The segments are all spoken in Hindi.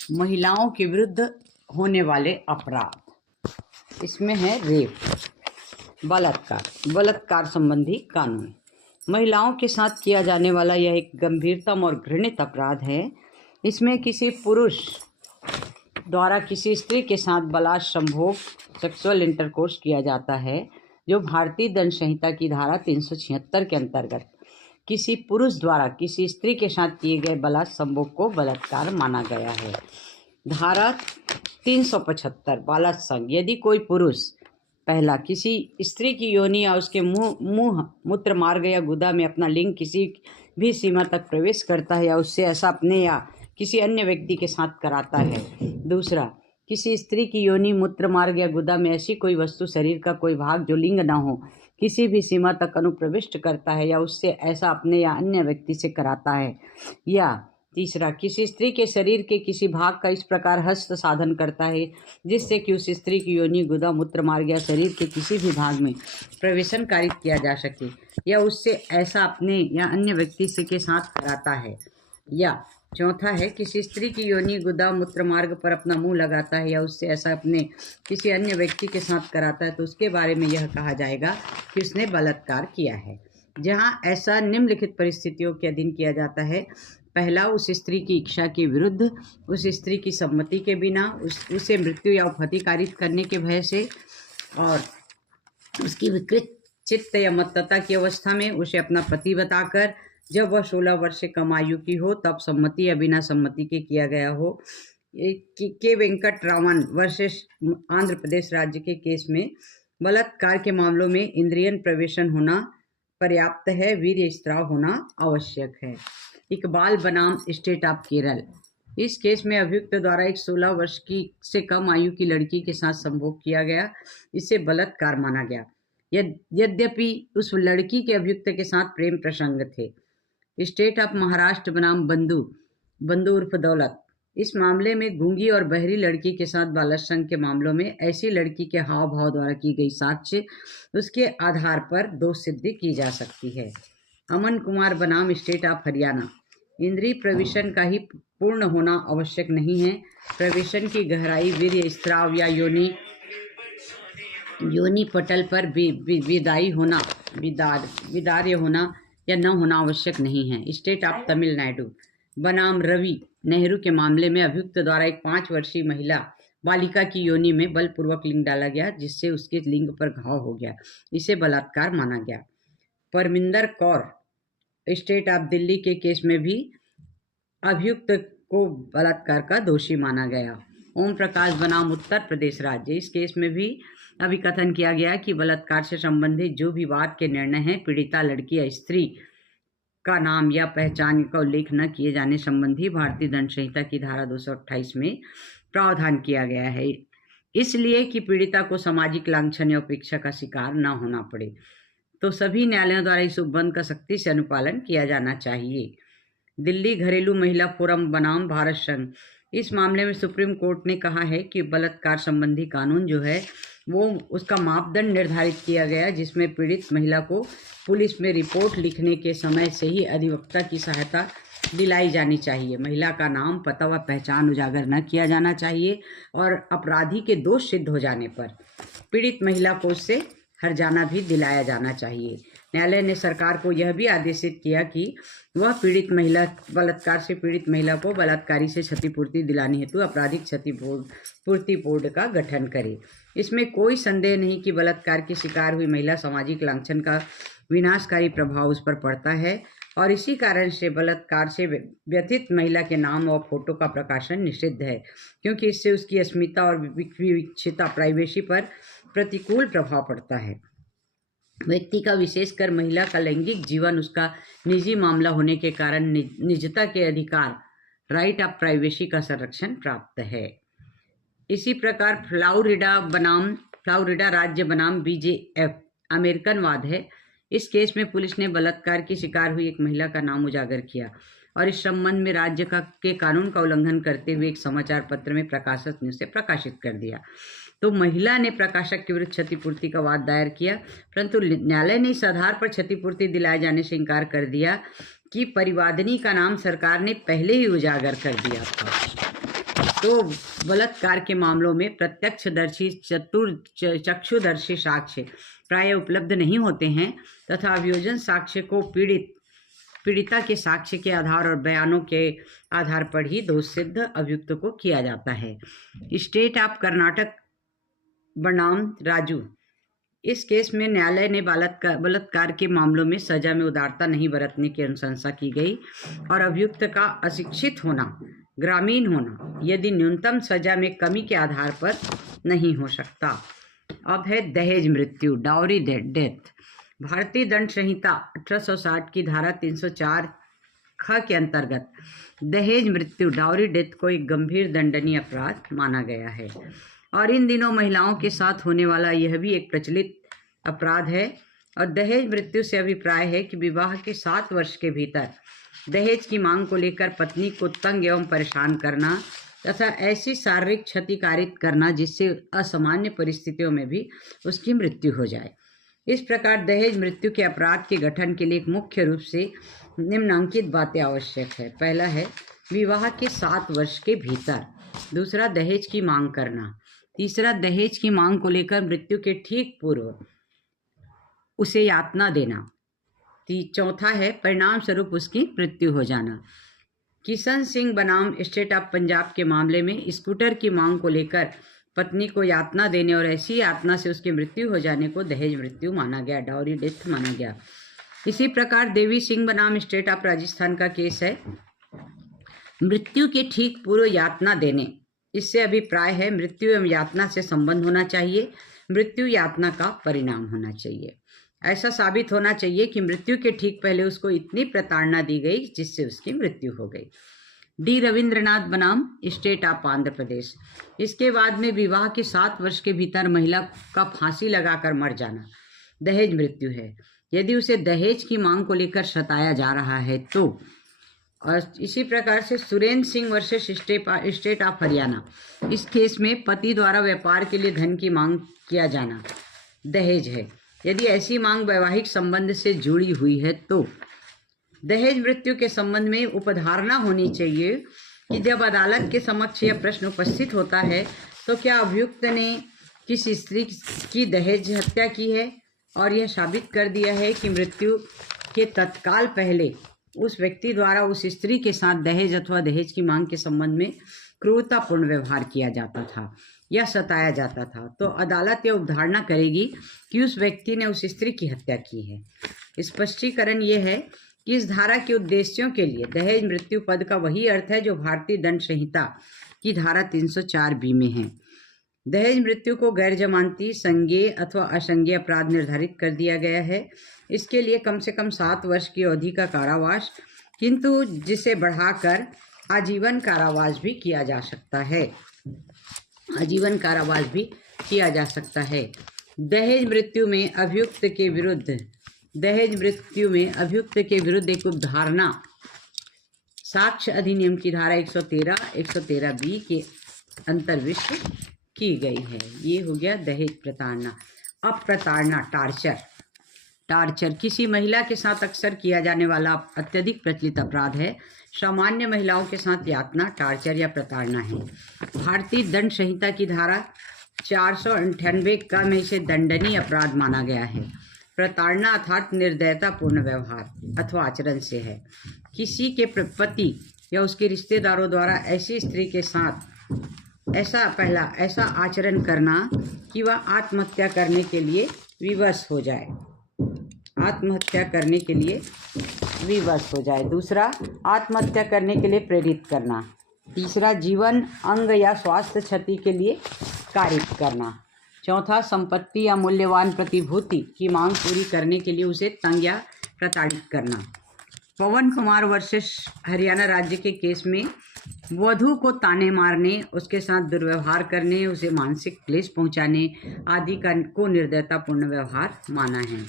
महिलाओं के विरुद्ध होने वाले अपराध। इसमें है रेप, बलात्कार संबंधी कानून। महिलाओं के साथ किया जाने वाला यह एक गंभीरतम और घृणित अपराध है। इसमें किसी पुरुष द्वारा किसी स्त्री के साथ बलात्कार, संभोग, सेक्सुअल इंटरकोर्स किया जाता है, जो भारतीय दंड संहिता की धारा 376 के अंतर्गत किसी पुरुष द्वारा किसी स्त्री के साथ किए गए बलात्कार, संभोग को बलात्कार माना गया है। धारा 375 बालात संघ। यदि कोई पुरुष पहला किसी स्त्री की योनि या उसके मुंह मूत्र मार्ग या गुदा में अपना लिंग किसी भी सीमा तक प्रवेश करता है या उससे ऐसा अपने या किसी अन्य व्यक्ति के साथ कराता है। दूसरा, किसी स्त्री की योनि, मूत्र मार्ग या गुदा में ऐसी कोई वस्तु, शरीर का कोई भाग जो लिंग न हो, किसी भी सीमा तक अनुप्रविष्ट करता है या उससे ऐसा अपने या अन्य व्यक्ति से कराता है। या तीसरा, किसी स्त्री के शरीर के किसी भाग का इस प्रकार हस्त साधन करता है जिससे कि उस स्त्री की योनि, गुदा, मूत्र मार्ग या शरीर के किसी भी भाग में प्रवेशन कारित किया जा सके या उससे ऐसा अपने या अन्य व्यक्ति से के साथ कराता है। या चौथा है, किसी स्त्री की योनि, गुदा, मूत्र मार्ग पर अपना मुंह लगाता है या उससे ऐसा अपने किसी अन्य व्यक्ति के साथ कराता है, तो उसके बारे में यह कहा जाएगा कि उसने बलात्कार किया है। जहां ऐसा निम्नलिखित परिस्थितियों के अधीन किया जाता है। पहला, उस स्त्री की इच्छा के विरुद्ध, उस स्त्री की सम्मति के बिना, उसे मृत्यु या उपहति कारित करने के भय से, और उसकी विकृत चित्त या मत्तता की अवस्था में उसे अपना पति बताकर, जब वह 16 वर्ष से कम आयु की हो, तब सम्मति या बिना सम्मति के किया गया हो। के वेंकट रामन वर्सेस आंध्र प्रदेश राज्य के केस में बलात्कार के मामलों में इंद्रियन प्रवेशन होना पर्याप्त है, वीर्य स्त्राव होना आवश्यक है। इकबाल बनाम स्टेट ऑफ केरल। इस केस में अभियुक्त द्वारा एक 16 वर्ष की से कम आयु की लड़की के साथ संभोग किया गया, इसे बलात्कार माना गया। यद्यपि उस लड़की के अभियुक्त के साथ प्रेम प्रसंग थे। स्टेट ऑफ महाराष्ट्र बनाम बंधु उर्फ दौलत। इस मामले में गूंगी और बहरी लड़की के साथ बलात्कार के मामलों में ऐसी लड़की के हाव भाव द्वारा की गई साक्ष्य, उसके आधार पर दोष सिद्धि की जा सकती है। अमन कुमार बनाम स्टेट ऑफ हरियाणा। इंद्रिय प्रवेशन का ही पूर्ण होना आवश्यक नहीं है। प्रवेशन की गहराई, वीर्य स्त्राव या योनि पटल पर विदार्य होना या न होना आवश्यक नहीं है। स्टेट ऑफ तमिलनाडु बनाम रवि नेहरू के मामले में अभियुक्त द्वारा एक 5 वर्षीय बालिका की योनि में बलपूर्वक लिंग डाला गया, जिससे उसके लिंग पर घाव हो गया, इसे बलात्कार माना गया। परमिंदर कौर स्टेट ऑफ दिल्ली के केस में भी अभियुक्त को बलात्कार का दोषी माना गया। ओम प्रकाश बनाम उत्तर प्रदेश राज्य। इस केस में भी अभिकथन किया गया कि बलात्कार से संबंधित जो भी वाद के निर्णय हैं, पीड़िता लड़की या स्त्री का नाम या पहचान का उल्लेख न किए जाने संबंधी भारतीय दंड संहिता की धारा 228 में प्रावधान किया गया है, इसलिए कि पीड़िता को सामाजिक लांछन या उपेक्षा का शिकार न होना पड़े। तो सभी न्यायालयों द्वारा इस उपबंध का सख्ती से अनुपालन किया जाना चाहिए। दिल्ली घरेलू महिला फोरम बनाम भारत संघ। इस मामले में सुप्रीम कोर्ट ने कहा है कि बलात्कार संबंधी कानून जो है वो उसका मापदंड निर्धारित किया गया, जिसमें पीड़ित महिला को पुलिस में रिपोर्ट लिखने के समय से ही अधिवक्ता की सहायता दिलाई जानी चाहिए। महिला का नाम, पता व पहचान उजागर न किया जाना चाहिए और अपराधी के दोष सिद्ध हो जाने पर पीड़ित महिला को उससे हर्जाना भी दिलाया जाना चाहिए। न्यायालय ने सरकार को यह भी आदेशित किया कि वह बलात्कार से पीड़ित महिला को बलात्कारी से क्षतिपूर्ति दिलाने हेतु आपराधिक क्षतिपूर्ति बोर्ड का गठन करे। इसमें कोई संदेह नहीं कि बलात्कार की शिकार हुई महिला सामाजिक लांछन का विनाशकारी प्रभाव उस पर पड़ता है और इसी कारण से बलात्कार से व्यथित महिला के नाम और फोटो का प्रकाशन निषिद्ध है, क्योंकि इससे उसकी अस्मिता और विक्षिता प्राइवेसी पर प्रतिकूल प्रभाव पड़ता है। व्यक्ति का, विशेषकर महिला का लैंगिक जीवन उसका निजी मामला होने के कारण निजता के अधिकार, राइट ऑफ प्राइवेसी का संरक्षण प्राप्त है। इसी प्रकार फ्लोरिडा राज्य बनाम BJF अमेरिकन वाद है। इस केस में पुलिस ने बलात्कार की शिकार हुई एक महिला का नाम उजागर किया और इस संबंध में राज्य के कानून का उल्लंघन करते हुए एक समाचार पत्र में प्रकाशक ने उसे प्रकाशित कर दिया। तो महिला ने प्रकाशक के विरुद्ध क्षतिपूर्ति का वाद दायर किया, परंतु न्यायालय ने इस आधार पर क्षतिपूर्ति दिलाए जाने से इनकार कर दिया कि परिवादिनी का नाम सरकार ने पहले ही उजागर कर दिया था। तो बलात्कार के मामलों में प्रत्यक्षदर्शी चक्षुदर्शी साक्ष्य प्राय उपलब्ध नहीं होते हैं तथा अभियोजन साक्ष्य को पीड़िता के साक्ष्य के आधार और बयानों के आधार पर ही दोष सिद्ध अभियुक्त को किया जाता है। स्टेट ऑफ कर्नाटक बनाम राजू, इस केस में न्यायालय ने बलात्कार के मामलों में सजा में उदारता नहीं बरतने की अनुशंसा की गई और अभियुक्त का अशिक्षित होना, ग्रामीण होना यदि न्यूनतम सजा में कमी के आधार पर नहीं हो सकता। अब है दहेज मृत्यु, डाउरी डेथ। भारतीय दंड संहिता 1860 की धारा 304 ख के अंतर्गत दहेज मृत्यु, डाउरी डेथ को एक गंभीर दंडनीय अपराध माना गया है और इन दिनों महिलाओं के साथ होने वाला यह भी एक प्रचलित अपराध है। और दहेज मृत्यु से अभिप्राय है कि विवाह के 7 वर्ष के भीतर दहेज की मांग को लेकर पत्नी को तंग एवं परेशान करना तथा ऐसी शारीरिक क्षति कारित करना जिससे असामान्य परिस्थितियों में भी उसकी मृत्यु हो जाए। इस प्रकार दहेज मृत्यु के अपराध के गठन के लिए मुख्य रूप से निम्नांकित बातें आवश्यक है। पहला है विवाह के 7 वर्ष के भीतर, दूसरा दहेज की मांग करना, तीसरा दहेज की मांग को लेकर मृत्यु के ठीक पूर्व उसे यातना देना, चौथा है परिणाम स्वरूप उसकी मृत्यु हो जाना। किशन सिंह बनाम स्टेट ऑफ पंजाब के मामले में स्कूटर की मांग को लेकर पत्नी को यातना देने और ऐसी यातना से उसकी मृत्यु हो जाने को दहेज मृत्यु माना गया, डाउरी डेथ माना गया। इसी प्रकार देवी सिंह बनाम स्टेट ऑफ राजस्थान का केस है मृत्यु के ठीक पूर्व यातना देने। इससे अभिप्राय है मृत्यु एवं यातना से संबंध होना चाहिए, मृत्यु यातना का परिणाम होना चाहिए। ऐसा साबित होना चाहिए कि मृत्यु के ठीक पहले उसको इतनी प्रताड़ना दी गई जिससे उसकी मृत्यु हो गई। डी रविंद्रनाथ बनाम स्टेट ऑफ आंध्र प्रदेश, इसके बाद में विवाह के 7 वर्ष के भीतर महिला का फांसी लगाकर मर जाना दहेज मृत्यु है। यदि उसे दहेज की मांग को लेकर सताया जा रहा है तो। और इसी प्रकार से Surendra Singh versus state of Haryana, इस केस में पति द्वारा व्यापार के लिए धन की मांग किया जाना दहेज है। यदि ऐसी मांग वैवाहिक संबंध से जुड़ी हुई है तो दहेज मृत्यु के संबंध में उपधारणा होनी चाहिए कि जब अदालत के समक्ष यह प्रश्न उपस्थित होता है तो क्या अभियुक्त ने किसी स्त्री की दहेज हत्या की है और यह साबित कर दिया है कि मृत्यु के तत्काल पहले उस व्यक्ति द्वारा उस स्त्री के साथ दहेज अथवा दहेज की मांग के संबंध में क्रूरतापूर्ण व्यवहार किया जाता था या सताया जाता था, तो अदालत यह उपधारणा करेगी कि उस व्यक्ति ने उस स्त्री की हत्या की है। स्पष्टीकरण यह है कि इस धारा के उद्देश्यों के लिए दहेज मृत्यु पद का वही अर्थ है जो भारतीय दंड संहिता की धारा 304B में है। दहेज मृत्यु को गैर जमानती, संज्ञेय अथवा असंज्ञेय अपराध निर्धारित कर दिया गया है। इसके लिए कम से कम 7 वर्ष की अवधि का कारावास, किंतु जिसे बढ़ाकर आजीवन कारावास भी किया जा सकता है। आजीवन कारावास भी किया जा सकता है। दहेज मृत्यु में अभियुक्त के विरुद्ध एक उपधारणा साक्ष्य अधिनियम की धारा 113B के अंतर्विष्ट की गई है। ये हो गया दहेज प्रताड़ना। अब प्रताड़ना, टार्चर किसी महिला के साथ अक्सर किया जाने वाला अत्यधिक प्रचलित अपराध है। सामान्य महिलाओं के साथ यातना, टार्चर या प्रताड़ना है। भारतीय दंड संहिता की धारा 498 का में इसे दंडनीय अपराध माना गया है। प्रताड़ना अर्थात निर्दयतापूर्ण व्यवहार अथवा आचरण से है। किसी के पति या उसके रिश्तेदारों द्वारा ऐसी स्त्री के साथ ऐसा आचरण करना कि वह आत्महत्या करने के लिए विवश हो जाए, दूसरा आत्महत्या करने के लिए प्रेरित करना, तीसरा जीवन, अंग या स्वास्थ्य क्षति के लिए कारित करना, चौथा संपत्ति या मूल्यवान प्रतिभूति की मांग पूरी करने के लिए उसे तंग या प्रताड़ित करना। पवन कुमार वर्सेस हरियाणा राज्य के केस में वधू को ताने मारने, उसके साथ दुर्व्यवहार करने, उसे मानसिक क्लेश पहुंचाने आदि को निर्दयतापूर्ण व्यवहार माना है।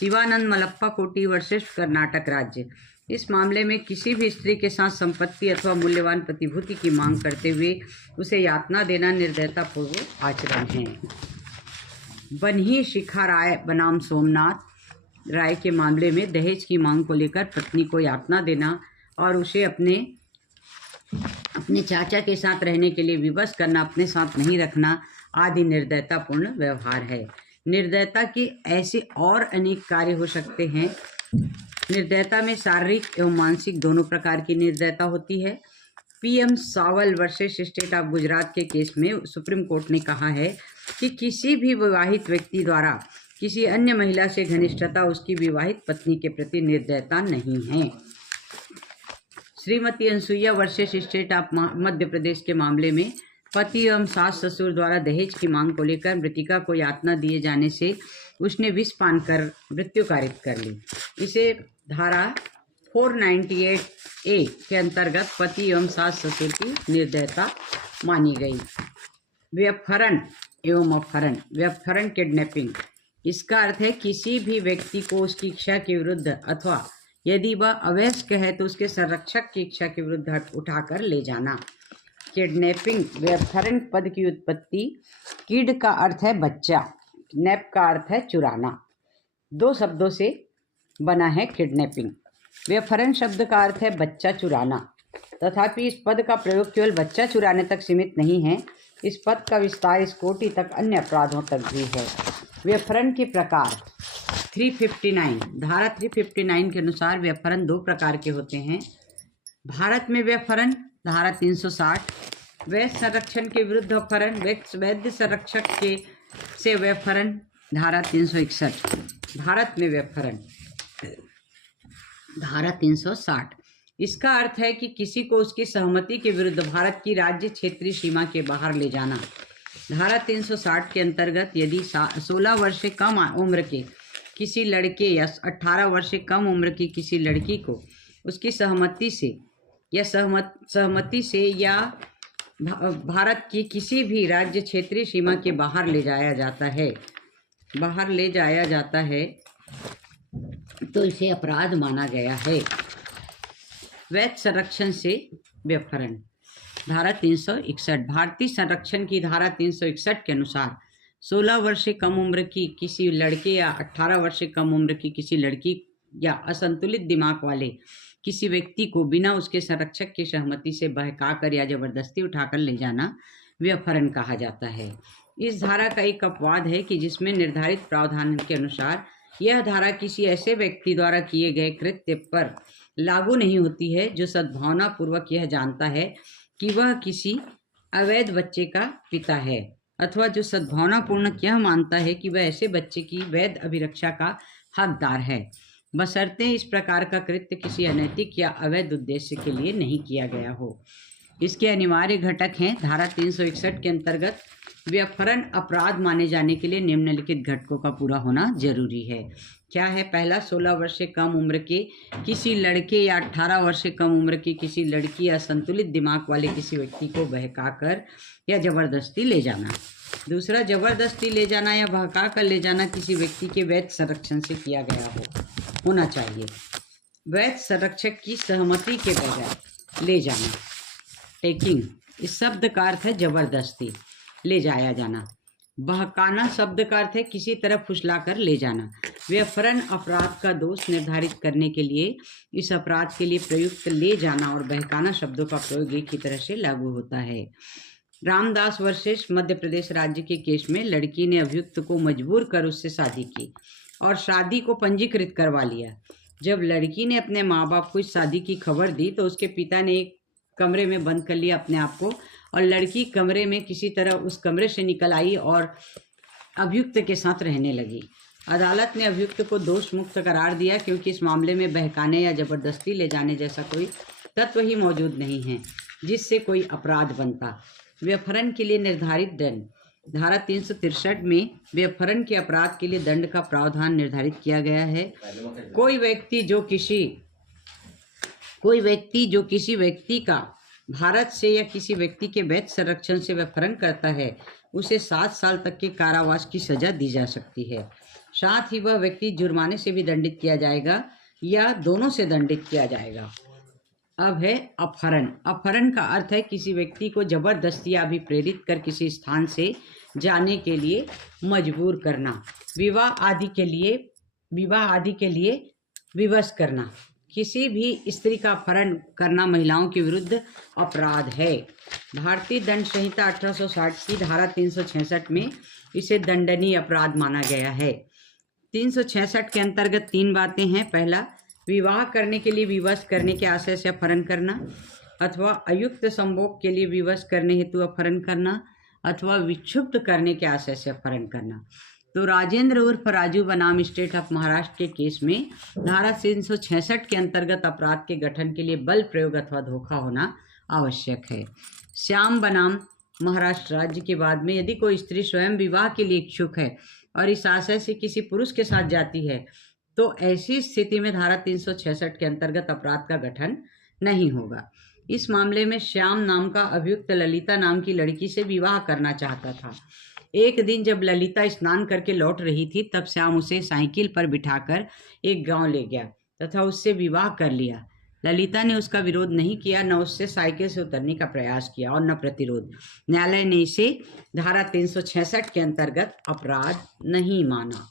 शिवानंद मलप्पा कोटी वर्सेस कर्नाटक राज्य, इस मामले में किसी भी स्त्री के साथ संपत्ति अथवा मूल्यवान प्रतिभूति की मांग करते हुए उसे यातना देना निर्दयतापूर्वक आचरण है। बन्ही शिखा राय बनाम सोमनाथ राय के मामले में दहेज की मांग को लेकर पत्नी को यातना देना और उसे अपने अपने चाचा के साथ रहने के लिए विवश करना, अपने साथ नहीं रखना आदि निर्दयतापूर्ण व्यवहार है। निर्दयता के ऐसे और अनेक कार्य हो सकते हैं। निर्दयता में शारीरिक एवं मानसिक दोनों प्रकार की निर्दयता होती है। PM Sawal versus state of Gujarat के केस में सुप्रीम कोर्ट ने कहा है कि किसी भी विवाहित व्यक्ति द्वारा किसी अन्य महिला से घनिष्ठता उसकी विवाहित पत्नी के प्रति निर्दयता नहीं है। Shrimati Anusuiya versus state of Madhya Pradesh के मामले में पति एवं सास ससुर द्वारा दहेज की मांग को लेकर मृतिका को यातना दिए जाने से उसने विष पान कर मृत्यु कारित कर ली। इसे धारा 498A के अंतर्गत पति एवं सास ससुर की निर्दयता मानी गई। व्यपहरण एवं अपहरण। व्यपहरण किडनैपिंग, इसका अर्थ है किसी भी व्यक्ति को उसकी इच्छा के विरुद्ध अथवा यदि वह अवयस्क है तो उसके संरक्षक की इच्छा के विरुद्ध उठाकर ले जाना। किडनैपिंग। व्यपहरण पद की उत्पत्ति किड का अर्थ है बच्चा, नैप का अर्थ है चुराना, दो शब्दों से बना है किडनैपिंग। व्यपहरण शब्द का अर्थ है बच्चा चुराना, तथापि इस पद का प्रयोग केवल बच्चा चुराने तक सीमित नहीं है। इस पद का विस्तार इस कोटि तक अन्य अपराधों तक भी है। व्यपहरण के प्रकार 359 धारा 359 के अनुसार व्यपहरण दो प्रकार के होते हैं। भारत में व्यपहरण धारा 360, वैध संरक्षण के विरुद्ध अपहरण, वैध संरक्षक के से व्यपहरण धारा 361। भारत में व्यपहरण धारा 360, इसका अर्थ है कि किसी को उसकी सहमति के विरुद्ध भारत की राज्य क्षेत्रीय सीमा के बाहर ले जाना। धारा 360 के अंतर्गत यदि 16 वर्ष से कम उम्र के किसी लड़के या 18 वर्ष से कम उम्र की किसी लड़की को उसकी सहमति से या भारत की किसी भी राज्य क्षेत्रीय सीमा के बाहर ले जाया जाता है तो इसे अपराध माना गया है। वैध संरक्षण से व्यपहरण धारा 361। भारतीय संरक्षण की धारा 361 के अनुसार 16 वर्ष से कम उम्र की किसी लड़के या 18 वर्ष से कम उम्र की किसी लड़की या असंतुलित दिमाग वाले किसी व्यक्ति को बिना उसके संरक्षक की सहमति से बहकाकर या जबरदस्ती उठाकर ले जाना व्यपहरण कहा जाता है। इस धारा का एक अपवाद है कि जिसमें निर्धारित प्रावधान के अनुसार यह धारा किसी ऐसे व्यक्ति द्वारा किए गए कृत्य पर लागू नहीं होती है जो सद्भावना पूर्वक यह जानता है कि वह किसी अवैध बच्चे का पिता है, अथवा जो सद्भावनापूर्ण यह मानता है कि वह ऐसे बच्चे की वैध अभिरक्षा का हकदार है, बशर्ते इस प्रकार का कृत्य किसी अनैतिक या अवैध उद्देश्य के लिए नहीं किया गया हो। इसके अनिवार्य घटक हैं। धारा 361 के अंतर्गत व्यपहरण अपराध माने जाने के लिए निम्नलिखित घटकों का पूरा होना जरूरी है। क्या है? पहला, 16 वर्ष से कम उम्र के किसी लड़के या 18 वर्ष से कम उम्र की किसी लड़की या संतुलित दिमाग वाले किसी व्यक्ति को बहकाकर या जबरदस्ती ले जाना। दूसरा, जबरदस्ती ले जाना या बहका कर ले जाना किसी व्यक्ति के वैध संरक्षण से किया गया होना चाहिए। वैध संरक्षक की सहमति के बगैर ले जाना, टेकिंग, इस शब्द का अर्थ है जबरदस्ती ले जाया जाना। बहकाना शब्द का अर्थ है किसी तरह फुसलाकर ले जाना। व्यपहरण अपराध का दोष निर्धारित करने के लिए इस अपराध के लिए प्रयुक्त ले जाना और बहकाना शब्दों का प्रयोग एक ही तरह से लागू होता है। रामदास वर्सेस मध्य प्रदेश राज्य के केस में लड़की ने अभियुक्त को मजबूर कर उससे शादी की और शादी को पंजीकृत करवा लिया। जब लड़की ने अपने माँ बाप को इस शादी की खबर दी तो उसके पिता ने एक कमरे में बंद कर लिया अपने आप को और लड़की कमरे में किसी तरह उस कमरे से निकल आई और अभियुक्त के साथ रहने लगी। अदालत ने अभियुक्त को दोष मुक्त करार दिया क्योंकि इस मामले में बहकाने या जबरदस्ती ले जाने जैसा कोई तत्व ही मौजूद नहीं है जिससे कोई अपराध बनता। व्यपहरण के लिए निर्धारित दंड, धारा 363 में व्यपहरण के अपराध के लिए दंड का प्रावधान निर्धारित किया गया है। कोई व्यक्ति जो किसी व्यक्ति का भारत से या किसी व्यक्ति के वैध संरक्षण से व्यपहरण करता है उसे 7 साल तक के कारावास की सजा दी जा सकती है। साथ ही वह व्यक्ति जुर्माने से भी दंडित किया जाएगा या दोनों से दंडित किया जाएगा। अब है अपहरण। अपहरण का अर्थ है किसी व्यक्ति को जबरदस्ती या भी प्रेरित कर किसी स्थान से जाने के लिए मजबूर करना, विवाह आदि के लिए विवश करना, किसी भी स्त्री का अपहरण करना महिलाओं के विरुद्ध अपराध है। भारतीय दंड संहिता 1860 की धारा 366 में इसे दंडनीय अपराध माना गया है। 366 के अंतर्गत 3 बातें हैं। पहला, विवाह करने के लिए विवश करने के आशय से अपहरण करना, अथवा अयुक्त संभोग के लिए विवश करने हेतु अपहरण करना, अथवा विक्षुब्ध करने के आशय से अपहरण करना। तो राजेंद्र उर्फ राजू बनाम स्टेट ऑफ महाराष्ट्र के केस में धारा 366 के अंतर्गत अपराध के गठन के लिए बल प्रयोग अथवा धोखा होना आवश्यक है। श्याम बनाम महाराष्ट्र राज्य के बाद में यदि कोई स्त्री स्वयं विवाह के लिए इच्छुक है और इस आशय से किसी पुरुष के साथ जाती है तो ऐसी स्थिति में धारा 366 के अंतर्गत अपराध का गठन नहीं होगा। इस मामले में श्याम नाम का अभियुक्त ललिता नाम की लड़की से विवाह करना चाहता था। एक दिन जब ललिता स्नान करके लौट रही थी तब श्याम उसे साइकिल पर बिठाकर एक गांव ले गया तथा उससे विवाह कर लिया। ललिता ने उसका विरोध नहीं किया, न उससे साइकिल से उतरने का प्रयास किया और न प्रतिरोध। न्यायालय ने इसे धारा 366 के अंतर्गत अपराध नहीं माना।